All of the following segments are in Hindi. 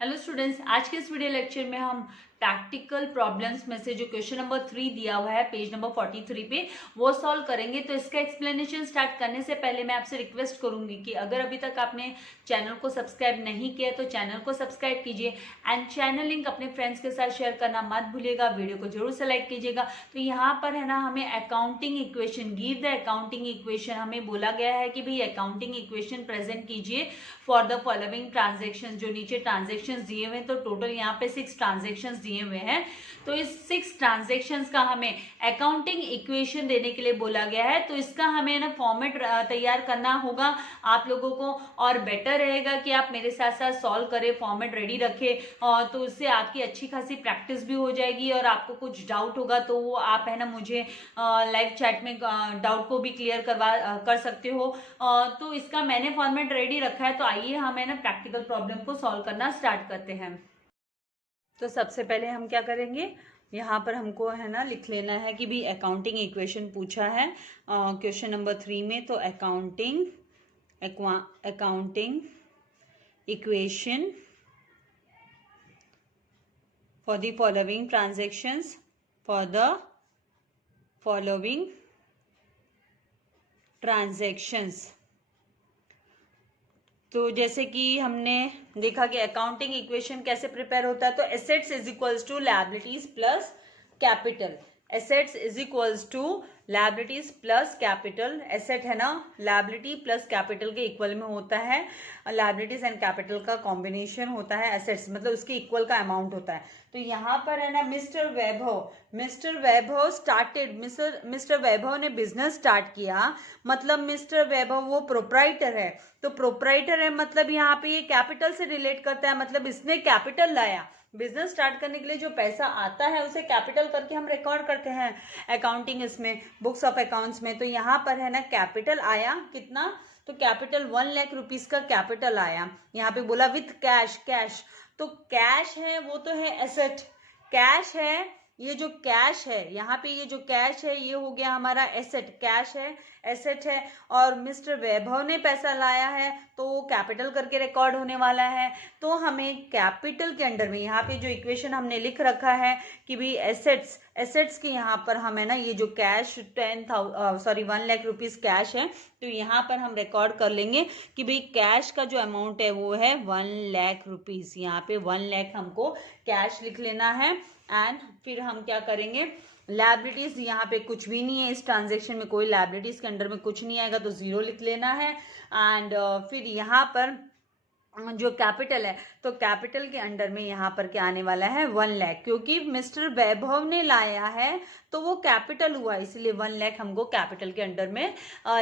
हेलो स्टूडेंट्स, आज के इस वीडियो लेक्चर में हम प्रैक्टिकल प्रॉब्लम्स में से जो क्वेश्चन नंबर 3 दिया हुआ है पेज नंबर 43 पे वो सॉल्व करेंगे। तो इसका एक्सप्लेनेशन स्टार्ट करने से पहले मैं आपसे रिक्वेस्ट करूंगी कि अगर अभी तक आपने चैनल को सब्सक्राइब नहीं किया तो चैनल को सब्सक्राइब कीजिए एंड चैनल लिंक अपने फ्रेंड्स के साथ शेयर करना मत भूलिएगा। वीडियो को जरूर से लाइक कीजिएगा। तो यहाँ पर है ना, हमें accounting equation, give the accounting equation, हमें बोला गया है कि भाई अकाउंटिंग इक्वेशन प्रेजेंट कीजिए फॉर द फॉलोइंग ट्रांजेक्शन। जो नीचे ट्रांजेक्शन दिए हुए हैं, तो टोटल यहाँ पे 6 ट्रांजेक्शन दिए हुए हैं। तो इस 6 ट्रांजेक्शन का हमें अकाउंटिंग इक्वेशन देने के लिए बोला गया है। तो इसका हमें ना फॉर्मेट तैयार करना होगा आप लोगों को, और बेटर रहेगा कि आप मेरे साथ साथ सॉल्व करें, फॉर्मेट रेडी रखें, और तो उससे आपकी अच्छी खासी प्रैक्टिस भी हो जाएगी। और आपको कुछ डाउट होगा तो वो आप है ना मुझे लाइव चैट में डाउट को भी क्लियर कर सकते हो। तो इसका मैंने फॉर्मेट रेडी रखा है। तो आइए हम है ना प्रैक्टिकल प्रॉब्लम को सॉल्व करना स्टार्ट करते हैं। तो सबसे पहले हम क्या करेंगे, यहाँ पर हमको है ना लिख लेना है कि भी अकाउंटिंग इक्वेशन पूछा है क्वेश्चन नंबर 3 में। तो accounting equation for the following transactions, for the following transactions. तो जैसे कि हमने देखा कि अकाउंटिंग इक्वेशन कैसे प्रिपेयर होता है, तो assets is equals to liabilities plus capital. Assets is equals to liabilities plus capital. Asset है ना लायबिलिटी प्लस कैपिटल के इक्वल में होता है। लायबिलिटीज एंड कैपिटल का कॉम्बिनेशन होता है एसेट्स, मतलब उसके इक्वल का अमाउंट होता है। तो यहाँ पर है ना मिस्टर वैभव स्टार्टेड, मिस्टर वैभव ने बिजनेस स्टार्ट किया, मतलब मिस्टर वैभव वो प्रोप्राइटर है। तो प्रोप्राइटर है मतलब यहाँ पे ये कैपिटल से रिलेट करता है, मतलब इसने कैपिटल लाया। बिजनेस स्टार्ट करने के लिए जो पैसा आता है उसे कैपिटल करके हम रिकॉर्ड करते हैं अकाउंटिंग इसमें, बुक्स ऑफ अकाउंट्स में। तो यहाँ पर है ना कैपिटल आया कितना, तो कैपिटल 1 लाख रुपीज का कैपिटल आया। यहाँ पे बोला विथ कैश। तो कैश है वो तो है एसेट, कैश है, ये जो कैश है यहाँ पे, ये जो कैश है ये हो गया हमारा एसेट, कैश है एसेट है। और मिस्टर वैभव ने पैसा लाया है तो वो कैपिटल करके रिकॉर्ड होने वाला है। तो हमें कैपिटल के अंडर में यहाँ पे जो इक्वेशन हमने लिख रखा है कि भाई एसेट्स के यहाँ पर हम है ना ये जो कैश 1 लाख रुपीज कैश है, तो यहाँ पर हम रिकॉर्ड कर लेंगे कि भाई कैश का जो अमाउंट है वो है 1 लाख रुपीज। यहाँ पे 1 लाख हमको कैश लिख लेना है। एंड फिर हम क्या करेंगे, लायबिलिटीज यहाँ पे कुछ भी नहीं है, इस ट्रांजेक्शन में कोई लायबिलिटीज के अंडर में कुछ नहीं आएगा, तो 0 लिख लेना है। एंड फिर यहाँ पर जो कैपिटल है, तो कैपिटल के अंडर में यहाँ पर क्या आने वाला है 1 लाख, क्योंकि मिस्टर वैभव ने लाया है तो वो कैपिटल हुआ, इसलिए 1 लाख हमको कैपिटल के अंडर में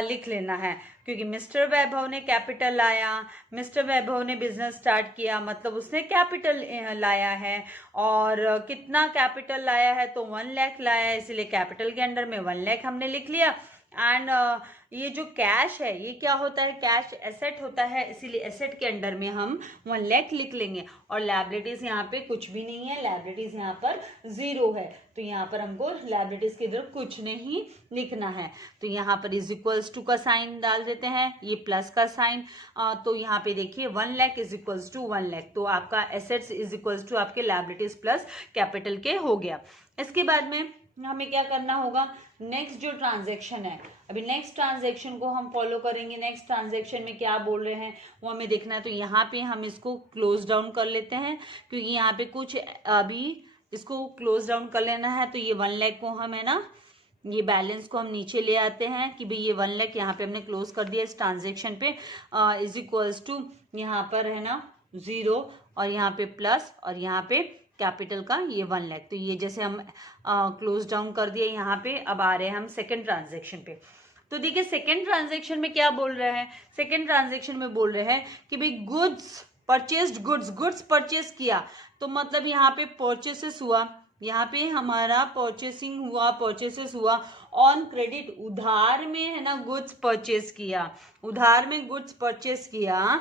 लिख लेना है। क्योंकि मिस्टर वैभव ने कैपिटल लाया, मिस्टर वैभव ने बिजनेस स्टार्ट किया, मतलब उसने कैपिटल लाया है। और कितना कैपिटल लाया है, तो 1 लाख लाया है, इसलिए कैपिटल के अंडर में 1 लाख हमने लिख लिया। एंड ये जो कैश है ये क्या होता है, कैश एसेट होता है, इसीलिए एसेट के अंडर में हम 1 लाख लिख लेंगे। और लायबिलिटीज यहाँ पे कुछ भी नहीं है, लायबिलिटीज यहाँ पर 0 है, तो यहाँ पर हमको लायबिलिटीज की तरफ कुछ नहीं लिखना है। तो यहाँ पर इज इक्वल्स टू का साइन डाल देते हैं, ये प्लस का साइन। तो यहाँ पे देखिए 1 lakh is equals to 1 lakh, तो आपका एसेट्स इज इक्वल्स टू आपके लायबिलिटीज प्लस कैपिटल के हो गया। इसके बाद में हमें क्या करना होगा, नेक्स्ट जो ट्रांजेक्शन है, अभी नेक्स्ट ट्रांजेक्शन को हम फॉलो करेंगे। नेक्स्ट ट्रांजेक्शन में क्या बोल रहे हैं वो हमें देखना है। तो यहाँ पे हम इसको क्लोज डाउन कर लेते हैं, क्योंकि यहाँ पे कुछ अभी इसको क्लोज डाउन कर लेना है। तो ये 1 लाख को हम है ना, ये बैलेंस को हम नीचे ले आते हैं कि भाई ये 1 लाख यहाँ पे हमने क्लोज कर दिया इस ट्रांजेक्शन पे। इज इक्वल्स टू यहाँ पर है ना 0, और यहाँ पे प्लस, और यहाँ पे कैपिटल का ये 1 लाख। तो ये जैसे हम क्लोज डाउन कर दिए यहाँ पे। अब आ रहे हैं हम सेकेंड ट्रांजेक्शन पे। तो देखिए सेकेंड ट्रांजेक्शन में क्या बोल रहे हैं, सेकेंड ट्रांजेक्शन में बोल रहे हैं कि भाई गुड्स परचेज किया, तो मतलब यहाँ पे परचेसेस हुआ, यहाँ पे हमारा परचेसेस हुआ ऑन क्रेडिट, उधार में है ना गुड्स परचेज किया, उधार में गुड्स परचेज किया।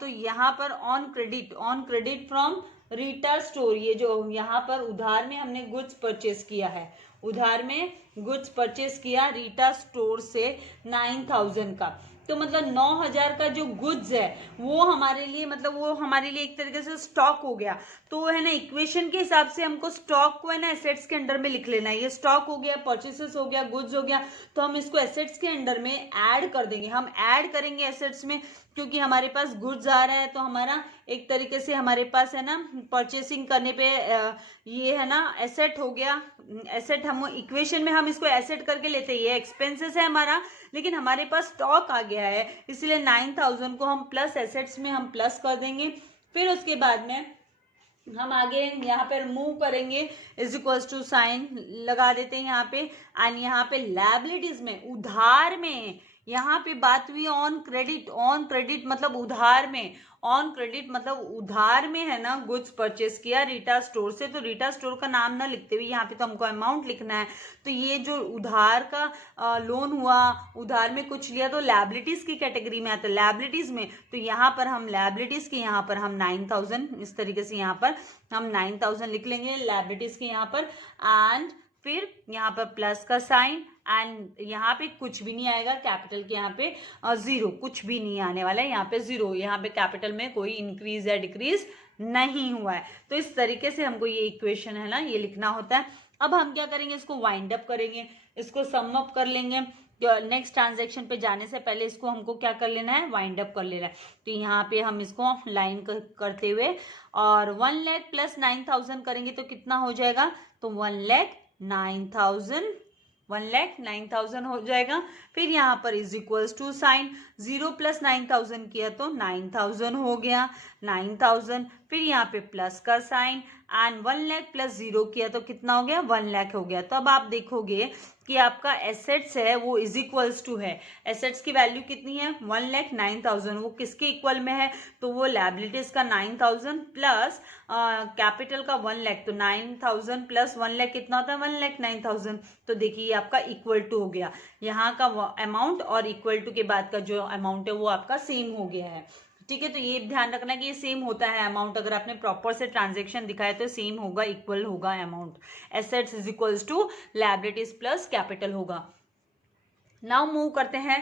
तो यहाँ पर on credit from Rita store, ये जो यहाँ पर उधार में हमने गुड्स परचेज किया है, उधार में गुड्स परचेज किया रीटा स्टोर से 9000 का। तो मतलब 9,000 का जो गुड्स है वो हमारे लिए मतलब वो हमारे लिए एक तरीके से स्टॉक हो गया। तो है ना इक्वेशन के हिसाब से हमको स्टॉक को है ना एसेट्स के अंडर में लिख लेना है। ये स्टॉक हो गया, परचेसेस हो गया, गुड्स हो गया, तो हम इसको एसेट्स के अंडर में ऐड कर देंगे। हम ऐड करेंगे एसेट्स में, क्योंकि हमारे पास गुड्स आ रहा है तो हमारा एक तरीके से हमारे पास है ना परचेसिंग करने पे ये है ना एसेट हो गया। एसेट हम इक्वेशन में हम इसको एसेट करके लेते हैं, ये एक्सपेंसेस है हमारा, लेकिन हमारे पास स्टॉक आ गया है, इसलिए 9,000 को हम प्लस एसेट्स में हम प्लस कर देंगे। फिर उसके बाद में हम आगे यहाँ पर मूव करेंगे, इज इक्वल्स टू साइन लगा देते हैं यहाँ पे। एंड यहाँ पे लायबिलिटीज में, उधार में, यहाँ पे बात हुई ऑन क्रेडिट। ऑन क्रेडिट मतलब उधार में, ऑन क्रेडिट मतलब उधार में है ना गुड्स परचेस किया रीटा स्टोर से। तो रीटा स्टोर का नाम ना लिखते हुए यहाँ पे तो हमको अमाउंट लिखना है। तो ये जो उधार का लोन हुआ, उधार में कुछ लिया, तो लायबिलिटीज की कैटेगरी में आता है, लायबिलिटीज में। तो यहाँ पर हम लायबिलिटीज के यहाँ पर हम 9,000 इस तरीके से यहाँ पर हम 9,000 लिख लेंगे लायबिलिटीज के यहाँ पर। एंड फिर यहाँ पर प्लस का साइन, एंड यहाँ पे कुछ भी नहीं आएगा, कैपिटल के यहाँ पे जीरो, कुछ भी नहीं आने वाला है, यहाँ पे जीरो। यहाँ पे कैपिटल में कोई इंक्रीज या डिक्रीज नहीं हुआ है। तो इस तरीके से हमको ये इक्वेशन है ना ये लिखना होता है। अब हम क्या करेंगे, इसको वाइंड अप करेंगे, इसको सम अप कर लेंगे। नेक्स्ट ट्रांजेक्शन पे जाने से पहले इसको हमको क्या कर लेना है, वाइंड अप कर लेना है। तो यहाँ पे हम इसको लाइन करते हुए और 1 लाख प्लस 9,000 करेंगे तो कितना हो जाएगा, तो 1,09,000 1,09,000 हो जाएगा। फिर यहाँ पर is equals to sign, 0 plus 9,000 किया तो 9,000 हो गया, 9,000। फिर यहाँ पे प्लस का साइन एंड 1 लाख प्लस 0 किया तो कितना हो गया, 1 लाख हो गया। तो अब आप देखोगे कि आपका एसेट्स है वो इज इक्वल्स टू है, एसेट्स की वैल्यू कितनी है, 1,09,000। वो किसके इक्वल में है, तो वो लायबिलिटीज का 9,000 प्लस कैपिटल का 1 लाख। तो 9,000 प्लस 1 लाख कितना होता है, 1,09,000। तो देखिए आपका इक्वल टू हो गया, यहाँ का अमाउंट और इक्वल टू के बाद का जो अमाउंट है वो आपका सेम हो गया है। ठीक है, तो ये ध्यान रखना कि ये सेम होता है अमाउंट, अगर आपने प्रॉपर से ट्रांजैक्शन दिखाया तो सेम होगा, इक्वल होगा amount. Assets is equals to liabilities plus capital होगा। नाउ मूव करते हैं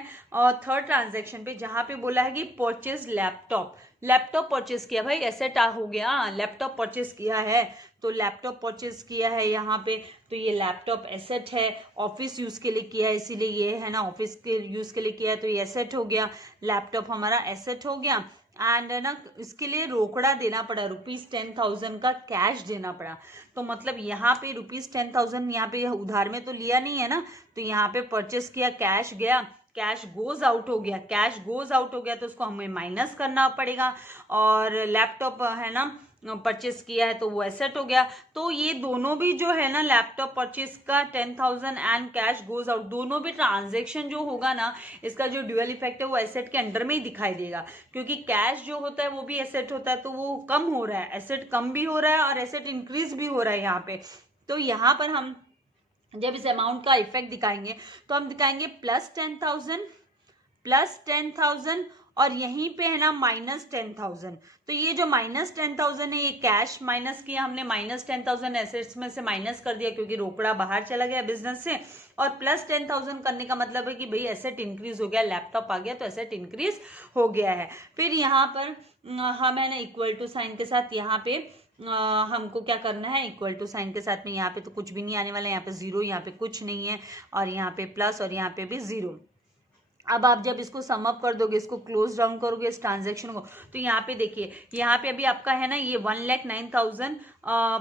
थर्ड ट्रांजैक्शन पे, जहां पे बोला है कि परचेज लैपटॉप। लैपटॉप परचेज किया, भाई एसेट हो गया, लैपटॉप परचेज किया है, तो लैपटॉप परचेज किया है यहाँ पे। तो ये लैपटॉप एसेट है, ऑफिस यूज के लिए किया है, इसीलिए ये है ना ऑफिस के यूज के लिए किया है, तो ये एसेट हो गया, लैपटॉप हमारा एसेट हो गया। एंड ना इसके लिए रोकड़ा देना पड़ा, ₹10,000 का कैश देना पड़ा। तो मतलब यहाँ पे ₹10,000 यहाँ पे उधार में तो लिया नहीं है ना, तो यहाँ पे परचेस किया, कैश गया, कैश गोज आउट हो गया, कैश गोज आउट हो गया तो उसको हमें माइनस करना पड़ेगा। और लैपटॉप है ना परचेस किया है तो वो एसेट हो गया। तो ये दोनों भी जो है ना लैपटॉप परचेस का 10,000 एंड कैश गोज आउट, दोनों भी ट्रांजेक्शन जो होगा ना इसका जो ड्यूअल इफेक्ट है वो एसेट के अंडर में ही दिखाई देगा, क्योंकि कैश जो होता है वो भी एसेट होता है, तो वो कम हो रहा है, एसेट कम भी हो रहा है और एसेट इंक्रीज भी हो रहा है यहाँ पे। तो यहाँ पर हम जब इस अमाउंट का इफेक्ट दिखाएंगे तो हम दिखाएंगे प्लस 10,000 और यहीं पे है ना -10,000। तो ये जो -10,000 है ये कैश माइनस किया हमने, -10,000 एसेट्स में से माइनस कर दिया क्योंकि रोकड़ा बाहर चला गया बिजनेस से। और प्लस 10,000 करने का मतलब है कि भाई एसेट इंक्रीज हो गया, लैपटॉप आ गया तो एसेट इंक्रीज हो गया है। फिर यहाँ पर हम है ना इक्वल टू साइन के साथ यहाँ पे हमको क्या करना है, इक्वल टू साइन के साथ में यहाँ पे तो कुछ भी नहीं आने वाला है, यहाँ पे जीरो, यहाँ पे कुछ नहीं है, और यहाँ पे प्लस और यहाँ पे भी जीरो। अब आप जब इसको सम अप कर दोगे, इसको क्लोज डाउन करोगे इस ट्रांजेक्शन को, तो यहाँ पे देखिए, यहाँ पे अभी आपका है ना ये 1,09,000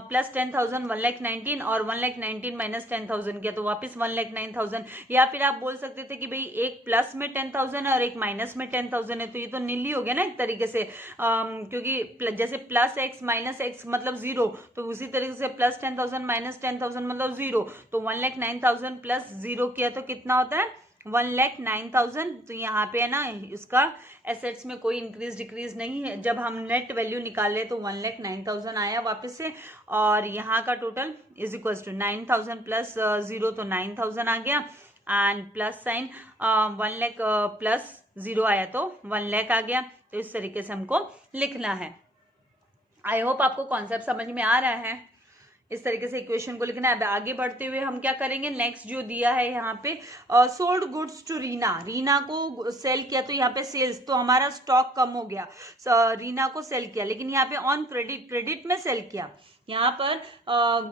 प्लस 10,000 1,19,000 और 1,19,000 माइनस 10,000 किया तो वापस 1,09,000। या फिर आप बोल सकते थे कि भाई एक प्लस में 10,000 है और एक माइनस में 10,000 है, तो ये तो नील ही हो गया ना एक तरीके से, क्योंकि जैसे प्लस एक्स माइनस एक्स मतलब जीरो, तो उसी तरीके से प्लस 10,000 माइनस 10,000 मतलब जीरो। तो 1,09,000 प्लस जीरो किया तो कितना होता है, 1,09,000। तो यहाँ पे है ना इसका एसेट्स में कोई इंक्रीज डिक्रीज नहीं है, जब हम नेट वैल्यू निकाले तो 1,09,000 आया वापस से, और यहाँ का total is equals to 9,000 plus zero तो 9,000 आ गया, and plus sign 1 lakh plus zero आया तो 1 लाख आ गया। तो इस तरीके से हमको लिखना है। आई होप आपको कॉन्सेप्ट समझ में आ रहा है। इस तरीके से इक्वेशन को लिखना है। अब आगे बढ़ते हुए हम क्या करेंगे, नेक्स्ट जो दिया है यहाँ पे sold goods to Reena, Reena को सेल किया, तो यहाँ पे सेल्स, तो हमारा स्टॉक कम हो गया, रीना को सेल किया, लेकिन यहाँ पे ऑन क्रेडिट, क्रेडिट में सेल किया, यहाँ पर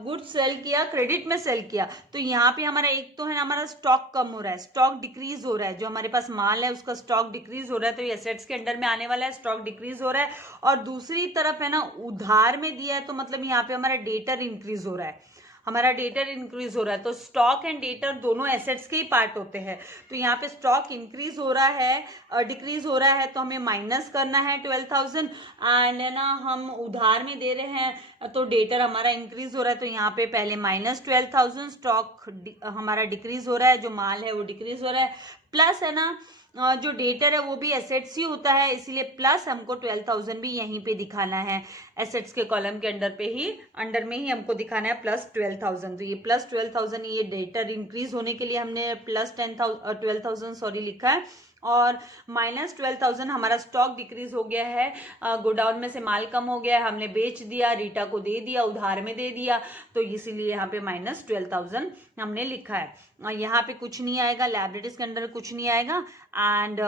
गुड्स सेल किया, क्रेडिट में सेल किया, तो यहाँ पे हमारा एक तो है ना हमारा स्टॉक कम हो रहा है, स्टॉक डिक्रीज हो रहा है, जो हमारे पास माल है उसका स्टॉक डिक्रीज हो रहा है, तो ये एसेट्स के अंडर में आने वाला है, स्टॉक डिक्रीज हो रहा है। और दूसरी तरफ है ना उधार में दिया है, तो मतलब यहाँ पे हमारा डेटर इंक्रीज हो रहा है, हमारा डेटर इंक्रीज हो रहा है, तो स्टॉक एंड डेटर दोनों एसेट्स के ही पार्ट होते हैं, तो यहाँ पे स्टॉक इंक्रीज हो रहा है, डिक्रीज हो रहा है, तो हमें माइनस करना है 12,000, एंड है ना हम उधार में दे रहे हैं तो डेटर हमारा इंक्रीज हो रहा है, तो यहाँ पे पहले माइनस 12,000, स्टॉक हमारा डिक्रीज हो रहा है, जो माल है वो डिक्रीज हो रहा है, प्लस है ना जो डेटर है वो भी एसेट्स ही होता है, इसीलिए प्लस हमको 12,000 भी यहीं पे दिखाना है, एसेट्स के कॉलम के अंडर में ही हमको दिखाना है प्लस 12,000, तो ये प्लस 12,000, ये डेटर इंक्रीज होने के लिए हमने प्लस 12,000 सॉरी लिखा है, और माइनस 12,000 हमारा स्टॉक डिक्रीज हो गया है, गोडाउन में से माल कम हो गया है, हमने बेच दिया, रीटा को दे दिया, उधार में दे दिया, तो इसीलिए यहाँ पे माइनस 12,000 हमने लिखा है। यहाँ पे कुछ नहीं आएगा, लायबिलिटीज के अंडर कुछ नहीं आएगा, एंड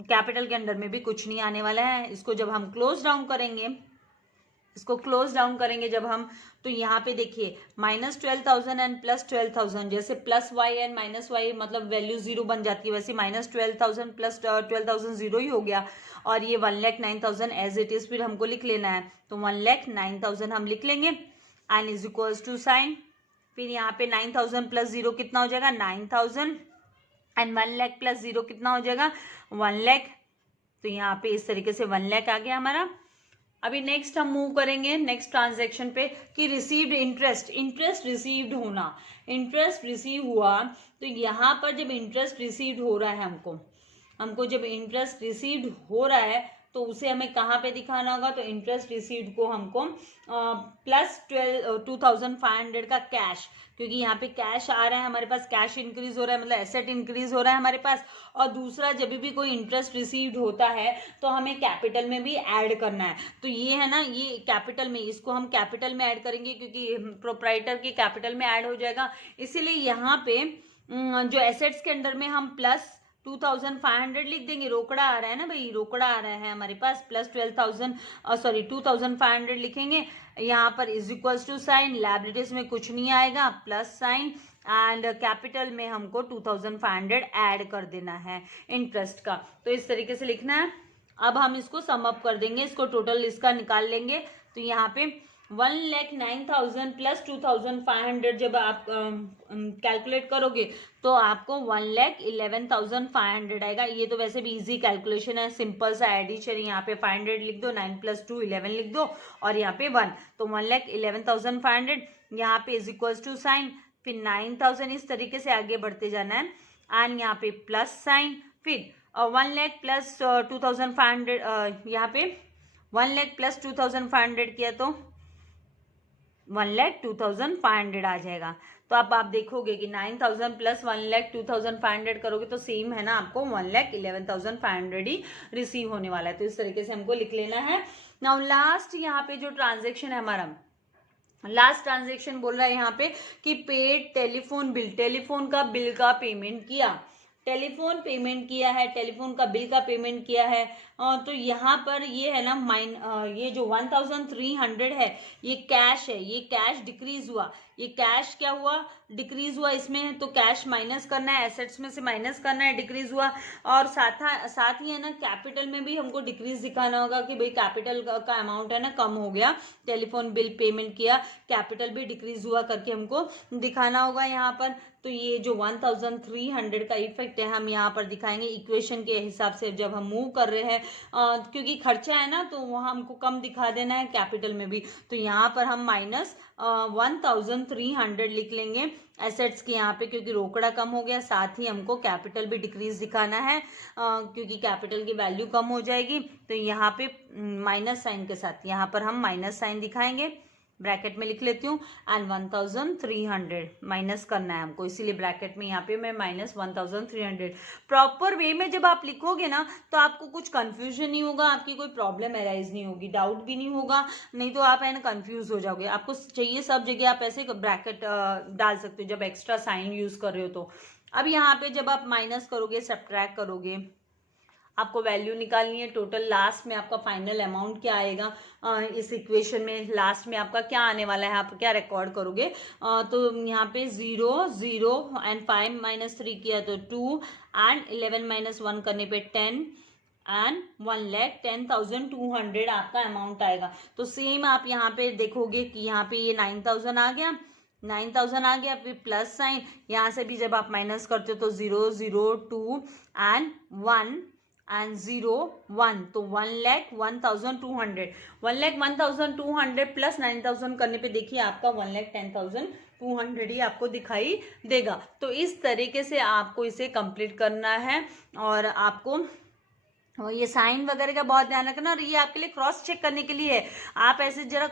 कैपिटल के अंडर में भी कुछ नहीं आने वाला है। इसको जब हम क्लोज डाउन करेंगे, इसको क्लोज डाउन करेंगे जब हम, तो यहाँ पे देखिए माइनस 12,000 एंड प्लस 12,000, जैसे plus Y and minus Y मतलब वैल्यू जीरो बन जाती है, वैसे माइनस 12,000 प्लस 12,000 जीरो ही हो गया, और ये 1,09,000 एज इट इज फिर हमको लिख लेना है, तो 1,09,000 हम लिख लेंगे, and is equals to sign, फिर यहाँ पे 9,000 प्लस जीरो कितना हो जाएगा 9,000, एंड 1 लाख प्लस जीरो कितना हो जाएगा 1 लाख, तो यहाँ पे इस तरीके से 1 लाख आ गया हमारा। अभी नेक्स्ट हम मूव करेंगे नेक्स्ट ट्रांजैक्शन पे कि रिसीव्ड इंटरेस्ट, इंटरेस्ट रिसीव्ड होना, इंटरेस्ट रिसीव हुआ, तो यहाँ पर जब इंटरेस्ट रिसीव्ड हो रहा है हमको जब इंटरेस्ट रिसीव्ड हो रहा है तो उसे हमें कहाँ पे दिखाना होगा, तो इंटरेस्ट रिसीव्ड को हमको प्लस 2,500 का कैश, क्योंकि यहाँ पे कैश आ रहा है हमारे पास, कैश इंक्रीज हो रहा है मतलब एसेट इंक्रीज हो रहा है हमारे पास, और दूसरा जब भी कोई इंटरेस्ट रिसीव्ड होता है तो हमें कैपिटल में भी ऐड करना है, तो ये है ना ये कैपिटल में, इसको हम कैपिटल में ऐड करेंगे क्योंकि प्रोप्राइटर की कैपिटल में ऐड हो जाएगा, इसीलिए यहाँ पे जो एसेट्स के अंडर में हम प्लस 2,500 लिख देंगे, रोकड़ा आ रहा है ना भाई, रोकड़ा आ रहा है हमारे पास, प्लस 2,500 लिखेंगे, यहाँ पर is equals to sign, liabilities में कुछ नहीं आएगा, प्लस साइन, एंड कैपिटल में हमको 2,500 ऐड कर देना है इंटरेस्ट का, तो इस तरीके से लिखना है। अब हम इसको सम अप कर देंगे, इसको टोटल इसका निकाल लेंगे, तो यहाँ पे 1,09,000 प्लस 2,500 जब आप कैलकुलेट करोगे तो आपको 1,11,500 आएगा। ये तो वैसे भी इजी कैलकुलेशन है, सिंपल सा एडिशन, यहाँ पे 500 लिख दो, 9 प्लस 2 11 लिख दो, और यहाँ पे 1, तो 1,11,500 यहाँ पे इज इक्वल्स टू साइन, फिर 9,000 इस तरीके से आगे बढ़ते जाना है, एंड यहाँ पे प्लस साइन, फिर 1 लाख प्लस 2,500, यहाँ पे 1 लाख प्लस 2,500 किया तो 1,02,500 आ जाएगा। तो अब आप देखोगे कि 9,000 प्लस 1,02,500 करोगे तो सेम है ना, आपको 1,11,500 ही रिसीव होने वाला है, तो इस तरीके से हमको लिख लेना है। नाउ लास्ट यहाँ पे जो ट्रांजेक्शन है हमारा, लास्ट ट्रांजेक्शन बोल रहा है यहाँ पे कि पेड टेलीफोन बिल, टेलीफोन का बिल का पेमेंट किया, टेलीफोन पेमेंट किया है, टेलीफोन का बिल का पेमेंट किया है, तो यहाँ पर ये है ना ये जो 1,300 है ये कैश है, ये कैश डिक्रीज हुआ, ये कैश क्या हुआ डिक्रीज हुआ, इसमें तो कैश माइनस करना है, एसेट्स में से माइनस करना है, डिक्रीज हुआ, और साथ ही है ना कैपिटल में भी हमको डिक्रीज दिखाना होगा कि भाई कैपिटल का अमाउंट है ना कम हो गया, टेलीफोन बिल पेमेंट किया, कैपिटल भी डिक्रीज हुआ करके हमको दिखाना होगा यहाँ पर। तो ये जो 1,300 का इफेक्ट है हम यहाँ पर दिखाएंगे इक्वेशन के हिसाब से, जब हम मूव कर रहे हैं क्योंकि खर्चा है ना तो वहाँ हमको कम दिखा देना है कैपिटल में भी, तो यहाँ पर हम माइनस 1,300 लिख लेंगे एसेट्स के यहाँ पे, क्योंकि रोकड़ा कम हो गया, साथ ही हमको कैपिटल भी डिक्रीज दिखाना है क्योंकि कैपिटल की वैल्यू कम हो जाएगी, तो यहाँ पे माइनस साइन के साथ यहाँ पर हम माइनस साइन दिखाएंगे, ब्रैकेट में लिख लेती हूँ, एंड 1300 माइनस करना है हमको, इसीलिए ब्रैकेट में यहाँ पे मैं माइनस 1300। प्रॉपर वे में जब आप लिखोगे ना तो आपको कुछ कंफ्यूजन नहीं होगा, आपकी कोई प्रॉब्लम अराइज नहीं होगी, डाउट भी नहीं होगा, नहीं तो आप है ना कंफ्यूज हो जाओगे। आपको चाहिए सब जगह आप ऐसे ब्रैकेट डाल सकते हो जब एक्स्ट्रा साइन यूज कर रहे हो तो। अब यहाँ पे जब आप माइनस करोगे, सब्ट्रैक्ट करोगे, आपको वैल्यू निकालनी है टोटल, लास्ट में आपका फाइनल अमाउंट क्या आएगा इस इक्वेशन में, लास्ट में आपका क्या आने वाला है, आप क्या रिकॉर्ड करोगे। तो यहाँ पे 0 0 एंड 5 माइनस 3 किया तो 2 एंड 11 माइनस 1 करने पे 10 एंड 1,10,200 आपका अमाउंट आएगा। तो सेम आप यहाँ पे देखोगे कि यहाँ पे ये 9,000 आ गया, 9,000 आ गया, फिर प्लस साइन, यहाँ से भी जब आप माइनस करते हो तो 0 0 2 एंड 1 एंड 0 1, तो 1,01,200, 1,01,200 प्लस 9,000 करने पे देखिए आपका 1,10,200 ही आपको दिखाई देगा। तो इस तरीके से आपको इसे कंप्लीट करना है, और आपको ये साइन वगैरह का बहुत ध्यान रखना, और ये आपके लिए क्रॉस चेक करने के लिए है। आप ऐसे जरा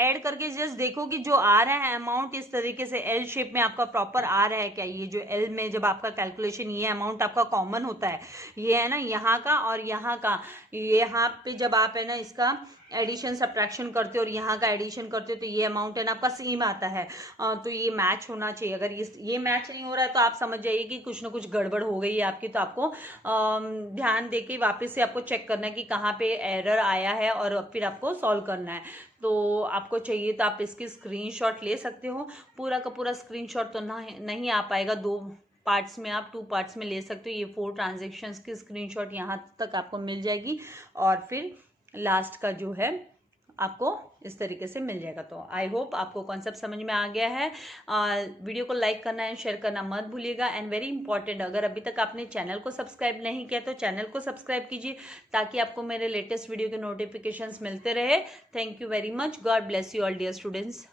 ऐड करके जस्ट देखो कि जो आ रहा है अमाउंट इस तरीके से एल शेप में आपका प्रॉपर आ रहा है क्या। ये जो एल में जब आपका कैलकुलेशन, ये अमाउंट आपका कॉमन होता है, ये है ना यहाँ का और यहाँ का, यहाँ पे जब आप है ना इसका एडिशन सब्ट्रैक्शन करते हो और यहाँ का एडिशन करते हो तो ये अमाउंट है ना आपका सेम आता है। तो ये मैच होना चाहिए, अगर ये मैच नहीं हो रहा है तो आप समझ जाइए कि कुछ ना कुछ गड़बड़ हो गई है आपकी। तो आपको ध्यान देके वापस से आपको चेक करना है कि कहाँ पे एरर आया है, और फिर आपको सॉल्व करना है। तो आपको चाहिए तो आप इसकी स्क्रीनशॉट ले सकते हो, पूरा का पूरा स्क्रीनशॉट तो नहीं आ पाएगा, 2 पार्ट्स में आप 2 पार्ट्स में ले सकते हो। ये 4 ट्रांजेक्शन्स की स्क्रीनशॉट यहाँ तक आपको मिल जाएगी, और फिर लास्ट का जो है आपको इस तरीके से मिल जाएगा। तो आई होप आपको कॉन्सेप्ट समझ में आ गया है। वीडियो को लाइक करना एंड शेयर करना मत भूलिएगा। एंड वेरी इंपॉर्टेंट, अगर अभी तक आपने चैनल को सब्सक्राइब नहीं किया तो चैनल को सब्सक्राइब कीजिए, ताकि आपको मेरे लेटेस्ट वीडियो के नोटिफिकेशंस मिलते रहे। Thank you very much. God bless you all dear students.